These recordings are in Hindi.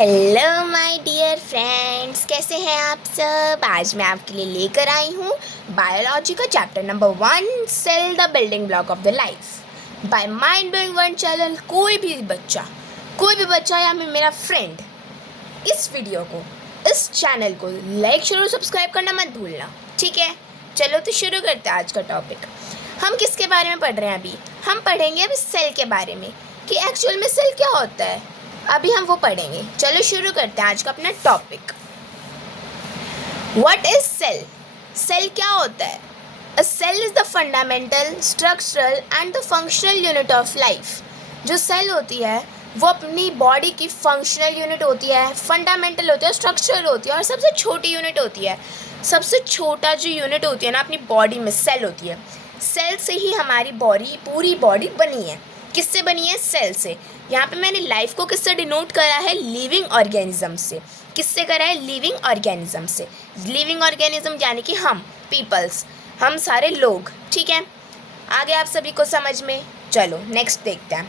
हेलो माय डियर फ्रेंड्स, कैसे हैं आप सब। आज मैं आपके लिए लेकर आई हूँ बायोलॉजी का chapter number 1, cell the building block of the life by mind blowing one channel. कोई भी बच्चा या मेरा फ्रेंड इस वीडियो को, इस चैनल को लाइक शेयर और सब्सक्राइब करना मत भूलना, ठीक है। चलो तो शुरू करते हैं आज का टॉपिक। हम किसके बारे में पढ़ रहे हैं अभी? हम पढ़ेंगे अभी सेल के बारे में कि एक्चुअल में सेल क्या होता है। अभी हम वो पढ़ेंगे। चलो शुरू करते हैं आज का अपना topic. What is cell? Cell क्या होता है? A cell is the fundamental, structural and the functional unit of life. जो सेल होती है वो अपनी बॉडी की फंक्शनल यूनिट होती है, फंडामेंटल होती है, स्ट्रक्चरल होती है और सबसे छोटी यूनिट होती है। सबसे छोटा जो यूनिट होती है ना अपनी बॉडी में, सेल होती है। सेल से ही हमारी बॉडी, पूरी बॉडी बनी है। किससे बनी है? सेल से। यहाँ पे मैंने लाइफ को किससे डिनोट करा है? लिविंग ऑर्गेनिज्म से। किससे करा है? लिविंग ऑर्गेनिज्म से। लिविंग ऑर्गेनिज्म यानी कि हम पीपल्स, हम सारे लोग, ठीक है। आगे आप सभी को समझ में। चलो नेक्स्ट देखते हैं।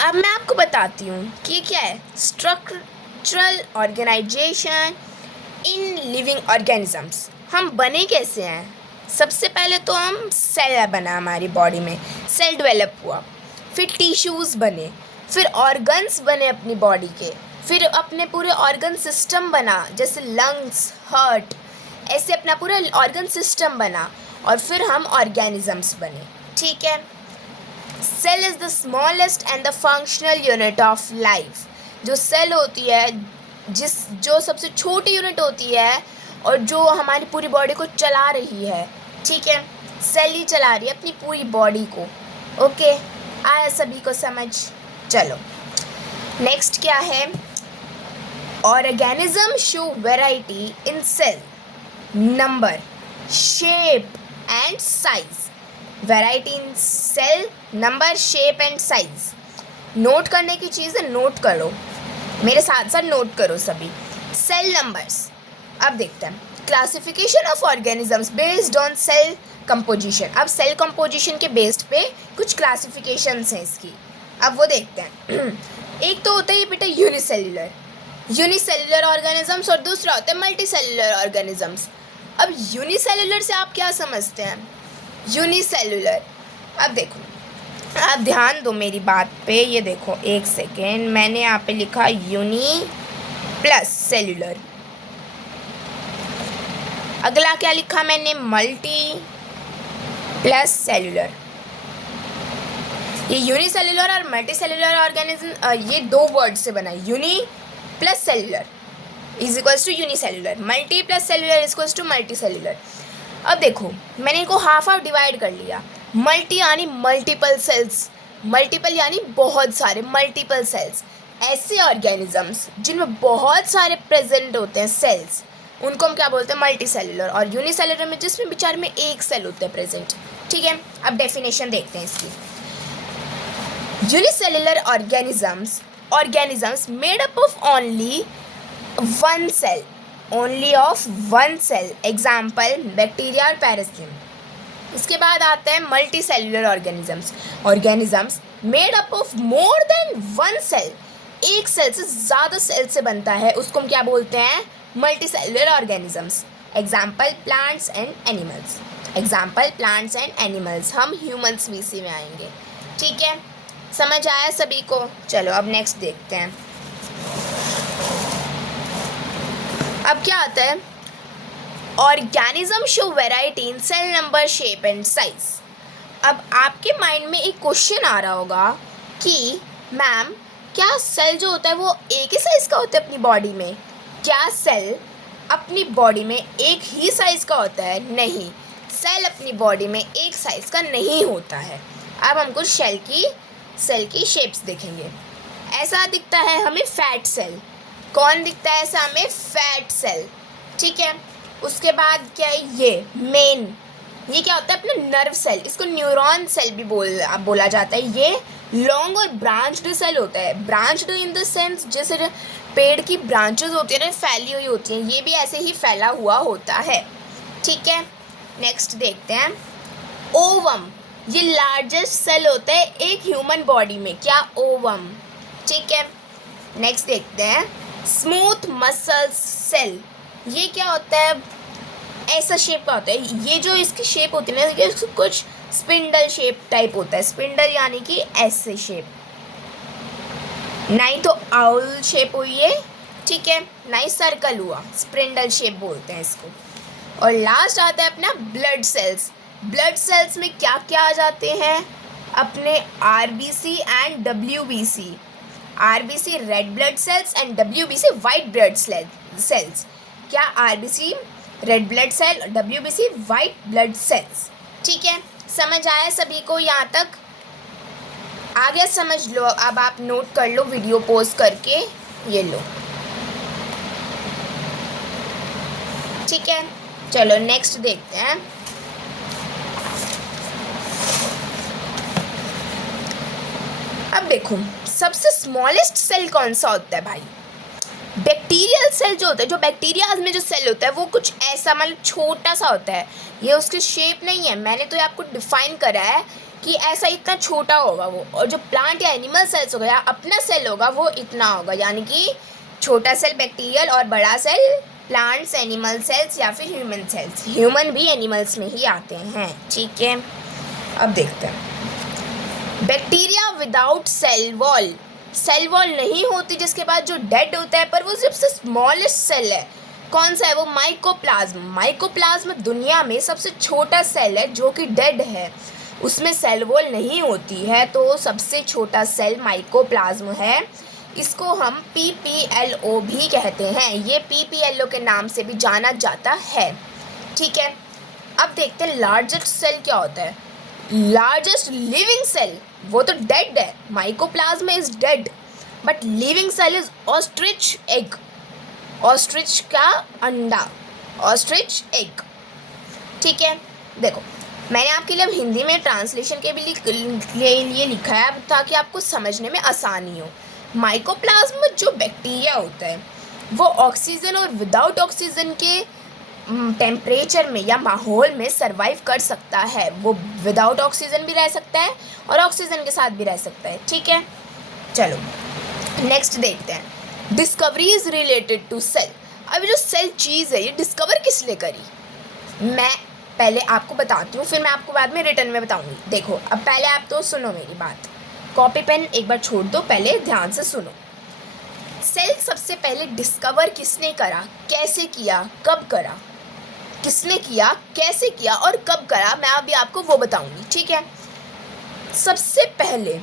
अब मैं आपको बताती हूँ कि क्या है structural organisation in living organisms. हम बने कैसे हैं? सबसे पहले तो हम सेल बना, हमारी बॉडी में सेल डेवलप हुआ, फिर टिश्यूज़ बने, फिर ऑर्गन्स बने अपनी बॉडी के, फिर अपने पूरे ऑर्गन सिस्टम बना, जैसे लंग्स, हार्ट, ऐसे अपना पूरा ऑर्गन सिस्टम बना और फिर हम ऑर्गेनिजम्स बने, ठीक है। Cell is the smallest and the functional unit of life. जो सेल होती है, जो सबसे छोटी यूनिट होती है और जो हमारी पूरी बॉडी को चला रही है, ठीक है। सेल ही चला रही है अपनी पूरी बॉडी को। ओके, आया सभी को समझ? चलो नेक्स्ट क्या है? Organism show variety in cell number, shape and size. Variety in cell number, shape and size. Note करने की चीज़ है, नोट करो, मेरे साथ साथ नोट करो सभी। Cell numbers. अब देखते हैं classification of organisms based on cell composition. अब सेल कंपोजिशन के बेस्ड पे कुछ क्लासिफिकेशंस हैं इसकी, अब वो देखते हैं। एक तो होता है बेटा यूनिसेल्युलर ऑर्गेनिजम्स और दूसरा होता है मल्टीसेल्युलर ऑर्गेनिजम्स। अब यूनिसेल्युलर से आप क्या समझते हैं? यूनिसेल्युलर, अब देखो, आप ध्यान दो मेरी बात पे, ये देखो एक सेकेंड, मैंने यहाँ पे लिखा यूनि प्लस सेल्युलर। अगला क्या लिखा मैंने? Multi plus cellular. ये यूनिसेल्युलर और मल्टी सेल्युलर ऑर्गेनिज्म, ये दो वर्ड से बना है। Uni plus cellular is equals to unicellular, multi plus cellular is equals to multicellular. अब देखो मैंने इनको हाफ डिवाइड कर लिया। मल्टी यानी मल्टीपल सेल्स, मल्टीपल यानी बहुत सारे, मल्टीपल सेल्स। ऐसे ऑर्गेनिजम्स जिनमें बहुत सारे प्रेजेंट होते हैं सेल्स, उनको हम क्या बोलते हैं? Multi cellular. और यूनिसेल्युलर में जिसमें विचार में एक सेल होते हैं प्रेजेंट, ठीक है। अब डेफिनेशन देखते हैं इसकी। Unicellular organisms made up of only one cell, only of one cell, example bacteria और पैरासिट। इसके बाद आता है multicellular organisms made up of more than one cell. एक सेल से ज़्यादा सेल से बनता है, उसको हम क्या बोलते हैं? Multi cellular organisms. Example plants and animals, example plants and animals. हम ह्यूमन स्पीसी में आएंगे, ठीक है। समझ आया सभी को? चलो अब नेक्स्ट देखते हैं। अब क्या आता है? Organism show variety in cell number, shape and size. अब आपके माइंड में एक क्वेश्चन आ रहा होगा कि मैम क्या सेल जो होता है वो एक ही साइज़ का होता है अपनी बॉडी में? क्या सेल अपनी बॉडी में एक ही साइज़ का होता है? नहीं, सेल अपनी बॉडी में एक साइज़ का नहीं होता है। अब हम कुछ सेल की शेप्स देखेंगे। ऐसा दिखता है हमें फैट सेल। कौन दिखता है ऐसा हमें? फैट सेल, ठीक है। उसके बाद क्या है? ये क्या होता है? अपना नर्व सेल, इसको न्यूरॉन सेल भी बोला जाता है। ये लॉन्ग और ब्रांच्ड सेल होता है। ब्रांच्ड इन द सेंस जैसे पेड़ की ब्रांचेस होती है ना, फैली हुई होती हैं, ये भी ऐसे ही फैला हुआ होता है, ठीक है। नेक्स्ट देखते हैं ओवम। ये लार्जेस्ट सेल होता है एक ह्यूमन बॉडी में। क्या? ओवम, ठीक है। नेक्स्ट देखते हैं स्मूथ मसल सेल। ये क्या होता है? ऐसा शेप का होता है। ये जो इसकी शेप होती है ना, इसको कुछ स्पिंडल शेप टाइप होता है। स्पिंडल यानी कि ऐसे शेप, नहीं तो आउल शेप हुई है, ठीक है, नहीं सर्कल हुआ, स्पिंडल शेप बोलते हैं इसको। और लास्ट आता है अपना ब्लड सेल्स। ब्लड सेल्स में क्या क्या आ जाते हैं? अपने RBC and WBC. RBC red blood cells and WBC white blood cells. क्या? RBC red blood cell, WBC white blood cells. ठीक है, समझ आया सभी को यहाँ तक? आगे समझ लो। अब आप नोट कर लो वीडियो पॉज करके, ये लो, ठीक है। चलो नेक्स्ट देखते हैं। अब देखो सबसे स्मॉलेस्ट सेल कौन सा होता है भाई? बैक्टीरियल सेल जो होता है, जो बैक्टीरियाज में जो सेल होता है वो कुछ ऐसा मतलब छोटा सा होता है। ये उसकी शेप नहीं है, मैंने तो आपको डिफाइन करा है कि ऐसा इतना छोटा होगा वो। और जो प्लांट या एनिमल सेल्स होगा या अपना सेल होगा वो इतना होगा, यानी कि छोटा सेल बैक्टीरियल और बड़ा सेल प्लांट्स, एनिमल सेल्स या फिर ह्यूमन सेल्स। ह्यूमन भी एनिमल्स में ही आते हैं, ठीक है। अब देखते हैं bacteria without cell wall. Cell wall नहीं होती जिसके बाद जो डेड होता है, पर वो सबसे स्मॉलेस्ट सेल है। कौन सा है वो? माइकोप्लाज्म। माइकोप्लाज्म दुनिया में सबसे छोटा सेल है जो कि डेड है, उसमें सेल वॉल नहीं होती है, तो सबसे छोटा सेल माइकोप्लाज्म है। इसको हम PPLO भी कहते हैं। ये PPLO के नाम से भी जाना जाता है, ठीक है। अब देखते हैं लार्जेस्ट सेल क्या होता है। लार्जेस्ट लिविंग सेल, वो तो डेड है, mycoplasm is dead, but living cell is ostrich egg. Ostrich का अंडा, ऑस्ट्रिच एग, ठीक है। देखो मैंने आपके लिए अब हिंदी में ट्रांसलेशन के भी लिए लिखा है ताकि आपको समझने में आसानी हो। माइकोप्लाज्म जो बैक्टीरिया होता है वो ऑक्सीजन और विदाउट ऑक्सीजन के टेम्परेचर में या माहौल में सरवाइव कर सकता है। वो विदाउट ऑक्सीजन भी रह सकता है और ऑक्सीजन के साथ भी रह सकता है, ठीक है। चलो नेक्स्ट देखते हैं डिस्कवरीज रिलेटेड टू सेल। अब जो सेल चीज़ है ये डिस्कवर किसने करी? मैं पहले आपको बताती हूँ, फिर मैं आपको बाद में रिटर्न में बताऊँगी। देखो अब पहले आप तो सुनो मेरी बात, कॉपी पेन एक बार छोड़ दो, पहले ध्यान से सुनो। सेल सबसे पहले डिस्कवर किसने करा, कैसे किया, कब करा? किसने किया, कैसे किया और कब करा, मैं अभी आपको वो बताऊंगी, ठीक है। सबसे पहले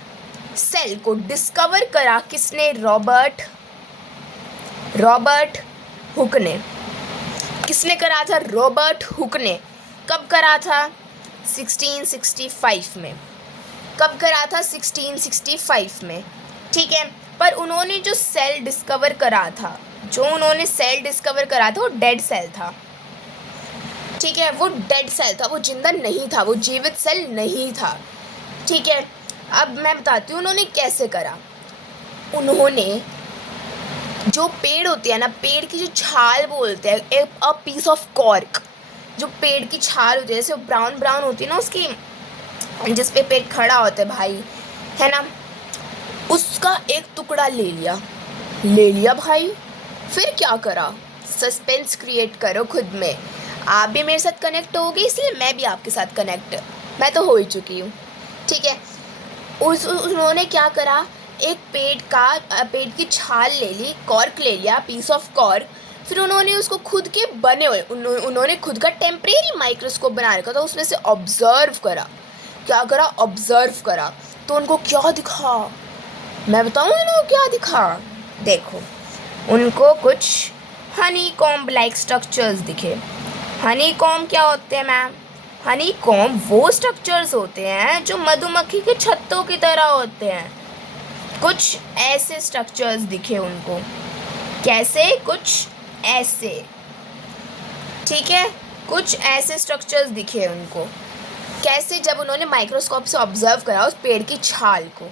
सेल को डिस्कवर करा किसने? रॉबर्ट हुक ने। किसने करा था? रॉबर्ट हुक ने। कब करा था? 1665 में। कब करा था? 1665 में, ठीक है। पर उन्होंने जो सेल डिस्कवर करा था, वो डेड सेल था, ठीक है। वो डेड सेल था, वो जिंदा नहीं था, वो जीवित सेल नहीं था, ठीक है। अब मैं बताती हूँ उन्होंने कैसे करा। उन्होंने जो पेड़ होती है ना, पेड़ की जो छाल बोलते हैं, अ पीस ऑफ कॉर्क, जो पेड़ की छाल होती है जैसे ब्राउन ब्राउन होती है ना उसकी, जिस पे पेड़ खड़ा होता है भाई, है ना, उसका एक टुकड़ा ले लिया भाई। फिर क्या करा? सस्पेंस क्रिएट करो खुद में। आप भी मेरे साथ कनेक्ट होगे, इसलिए मैं भी आपके साथ कनेक्ट, मैं तो हो ही चुकी हूँ, ठीक है। उन्होंने क्या करा? एक पेड़ की छाल ले ली, कॉर्क ले लिया, पीस ऑफ कॉर्क। फिर उन्होंने उसको खुद के बने हुए उन्होंने खुद का टेम्परेरी माइक्रोस्कोप बना रखा था, उसमें से ऑब्जर्व करा। क्या करा? ऑब्जर्व करा। तो उनको क्या दिखा? मैं बताऊँ उनको क्या दिखा? देखो उनको कुछ हनी कॉम्ब लाइक स्ट्रक्चर्स दिखे। हनी कॉम्ब क्या होते हैं मैम? हनी कॉम्ब वो स्ट्रक्चर्स होते हैं जो मधुमक्खी के छत्तों की तरह होते हैं। कुछ ऐसे स्ट्रक्चर्स दिखे उनको। कैसे? कुछ ऐसे, ठीक है। कुछ ऐसे स्ट्रक्चर्स दिखे उनको। कैसे? जब उन्होंने माइक्रोस्कोप से ऑब्जर्व करा उस पेड़ की छाल को,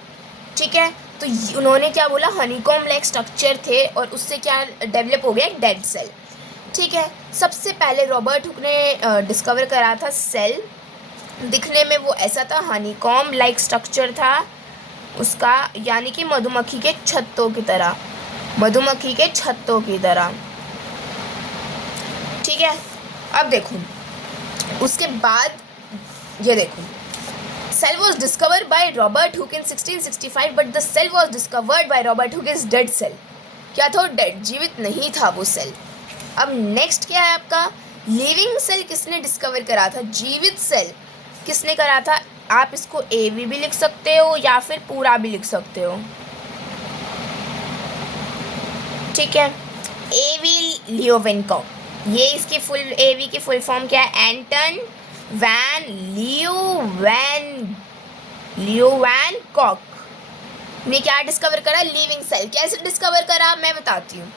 ठीक है। तो उन्होंने क्या बोला? हनीकॉम्ब लाइक स्ट्रक्चर थे और उससे क्या डेवलप हो गया? एक डेड सेल, ठीक है। सबसे पहले रॉबर्ट हुक ने डिस्कवर करा था सेल। दिखने में वो ऐसा था, हनीकॉम्ब लाइक स्ट्रक्चर था उसका, यानी कि मधुमक्खी के छत्तों की तरह। मधुमक्खी के छत्तों की तरह। ठीक है, अब देखो उसके बाद ये देखो, cell was discovered by Robert Hooke in 1665 but the cell was discovered by Robert Hooke is dead cell. क्या था? डेड, जीवित नहीं था वो सेल। अब नेक्स्ट क्या है आपका, लिविंग सेल किसने डिस्कवर करा था? जीवित सेल किसने करा था? आप इसको एवी भी लिख सकते हो या फिर पूरा भी लिख सकते हो। ठीक है, एवी लियोवेंको, ये इसकी फुल एवी की फुल फॉर्म क्या है? एंटन वैन लियोवेनकॉक ने क्या डिस्कवर करा? Living cell. कैसे डिस्कवर करा मैं बताती हूँ।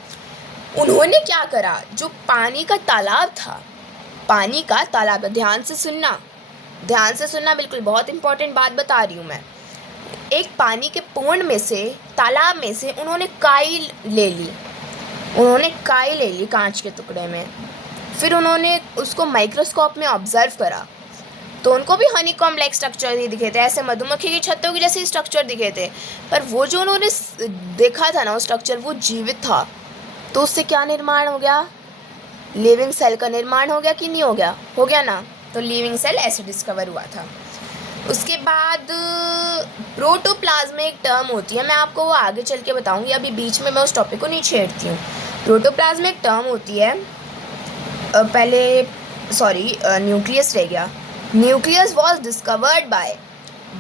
उन्होंने क्या करा, जो पानी का तालाब था, पानी का तालाब, ध्यान से सुनना, ध्यान से सुनना, बिल्कुल बहुत इंपॉर्टेंट बात बता रही हूँ मैं। एक पानी के पोंड में से, तालाब में से उन्होंने काई ले ली, उन्होंने काई ले ली कांच के टुकड़े में। फिर उन्होंने उसको माइक्रोस्कोप में ऑब्जर्व करा तो उनको भी हनीकॉम्ब लाइक स्ट्रक्चर ही दिखे थे, ऐसे मधुमक्खी के छत्तों के जैसे स्ट्रक्चर दिखे थे। पर वो जो उन्होंने देखा था ना, वो स्ट्रक्चर वो जीवित था। तो उससे क्या निर्माण हो गया? लिविंग सेल का निर्माण हो गया कि नहीं हो गया? हो गया ना। तो लिविंग सेल ऐसे डिस्कवर हुआ था। उसके बाद प्रोटोप्लाज्म एक टर्म होती है, मैं आपको वो आगे चल के बताऊंगी, अभी बीच में मैं उस टॉपिक को नहीं छेड़ती हूँ। प्रोटोप्लाज्म एक टर्म होती है, पहले सॉरी न्यूक्लियस रह गया। Nucleus was discovered by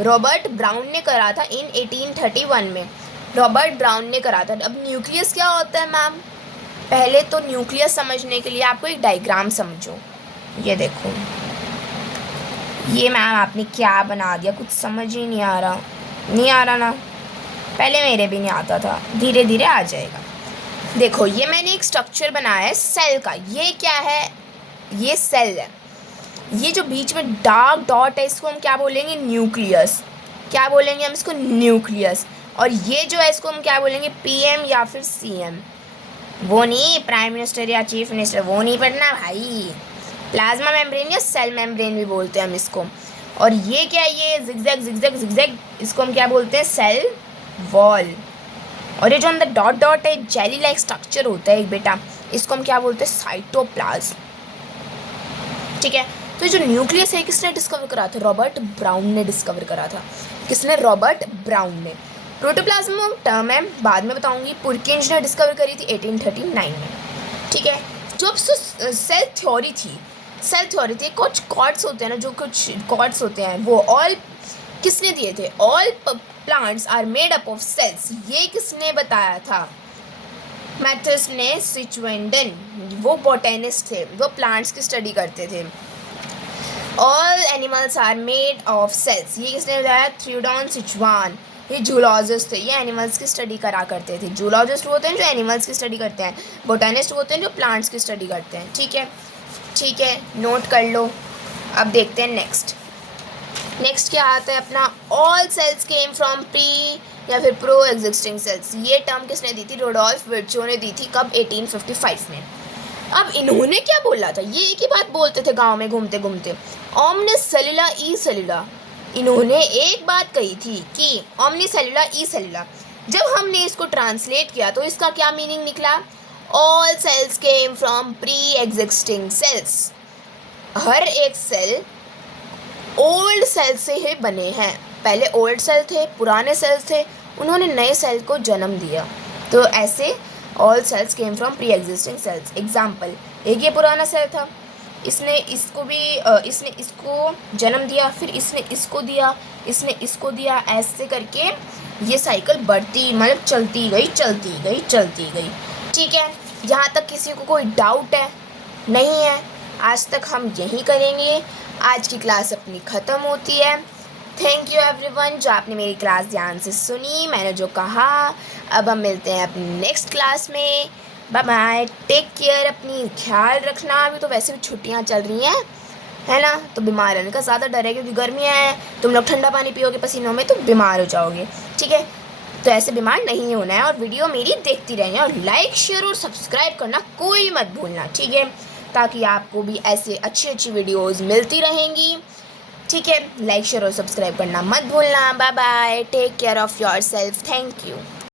Robert brown ने करा था इन 1831 में। रॉबर्ट ब्राउन ने करा था। अब न्यूक्लियस क्या होता है मैम? पहले तो न्यूक्लियस समझने के लिए आपको एक डायग्राम समझो। ये देखो, ये मैम आपने क्या बना दिया, कुछ समझ ही नहीं आ रहा, नहीं आ रहा ना? पहले मेरे भी नहीं आता था, धीरे धीरे आ जाएगा। देखो, ये मैंने एक स्ट्रक्चर बनाया है सेल का। ये क्या है? ये सेल है। ये जो बीच में डार्क डॉट है, इसको हम क्या बोलेंगे? न्यूक्लियस। क्या बोलेंगे हम इसको? न्यूक्लियस। और ये जो है, इसको हम क्या बोलेंगे? पीएम या फिर सीएम। वो नहीं, प्राइम मिनिस्टर या चीफ मिनिस्टर, वो नहीं पढ़ना भाई। प्लाज्मा मेम्ब्रेन या सेल मेम्ब्रेन भी बोलते हैं हम इसको। और ये क्या है? ये जिगजैग जिगजैग जिगजैग, इसको हम क्या बोलते हैं? Cell wall. और ये जो अंदर डॉट डॉट है, जेली लाइक स्ट्रक्चर होता है एक बेटा, इसको हम क्या बोलते हैं? साइटोप्लाज्म। ठीक है, तो जो न्यूक्लियस है किसने डिस्कवर करा था? रॉबर्ट ब्राउन ने डिस्कवर करा था। किसने? रॉबर्ट ब्राउन ने। प्रोटोप्लाज्म टर्म है, बाद में बताऊंगी। पुरकिंज ने डिस्कवर करी थी 1839 में। ठीक है, जो अब सेल थ्योरी थी, सेल थ्योरी थी, कुछ कॉर्ड्स होते हैं ना, जो कुछ कॉर्ड्स होते हैं, वो ऑल किसने दिए थे? All plants are made up of cells. ये किसने बताया था? मैथ्यूस ने सिचुएंडन, वो बॉटेनिस्ट थे, वो प्लांट्स की स्टडी करते थे। All animals are made of cells, ये किसने बताया? थ्योडोर सिचुआन, ये जूलॉजिस्ट थे, ये एनिमल्स की स्टडी करा करते थे। जूलॉजिस्ट वो होते हैं जो एनिमल्स की स्टडी करते हैं, बोटानिस्ट होते हैं जो प्लांट्स की स्टडी करते हैं। ठीक है, ठीक है, नोट कर लो। अब देखते हैं नेक्स्ट। नेक्स्ट क्या आता है अपना? All cells came from pre या फिर प्रो एग्जिस्टिंग सेल्स। ये टर्म किसने दी थी? रोडोल्फ विर्चो ने दी थी। कब? 1855 में। अब इन्होंने क्या बोला था? ये एक ही बात बोलते थे गांव में घूमते घूमते, ओमनिस सेलुला ई सेलुला। इन्होंने एक बात कही थी कि ओमनी सेलुला ई सेलुला। जब हमने इसको ट्रांसलेट किया तो इसका क्या मीनिंग निकला? All cells came from pre existing cells. हर एक सेल ओल्ड सेल से ही बने हैं। पहले ओल्ड सेल थे, पुराने सेल्स थे, उन्होंने नए सेल को जन्म दिया। तो ऐसे all cells came from pre existing cells. Example, एक ये पुराना सेल था, इसने इसको भी इसने इसको जन्म दिया, फिर इसने इसको दिया, इसने इसको दिया, ऐसे करके ये साइकिल बढ़ती, मतलब चलती गई चलती गई चलती गई। ठीक है, यहाँ तक किसी को कोई डाउट है? नहीं है? आज तक हम यही करेंगे। आज की क्लास अपनी ख़त्म होती है। थैंक यू एवरीवन जो आपने मेरी क्लास ध्यान से सुनी, मैंने जो कहा। अब हम मिलते हैं अपनी नेक्स्ट क्लास में। बाय बाय, टेक केयर, अपनी ख्याल रखना। अभी तो वैसे भी छुट्टियां चल रही हैं, है ना, तो बीमार होने का ज़्यादा डर है क्योंकि गर्मियाँ हैं। तुम लोग ठंडा पानी पियोगे पसीनों में तो बीमार हो जाओगे। ठीक है, तो ऐसे बीमार नहीं होना है। और वीडियो मेरी देखती रहना, और लाइक शेयर और सब्सक्राइब करना कोई मत भूलना। ठीक है, ताकि आपको भी ऐसे अच्छी अच्छी वीडियोज़ मिलती रहेंगी। ठीक है, लाइक शेयर और सब्सक्राइब करना मत भूलना। Bye bye, take care of yourself. Thank you.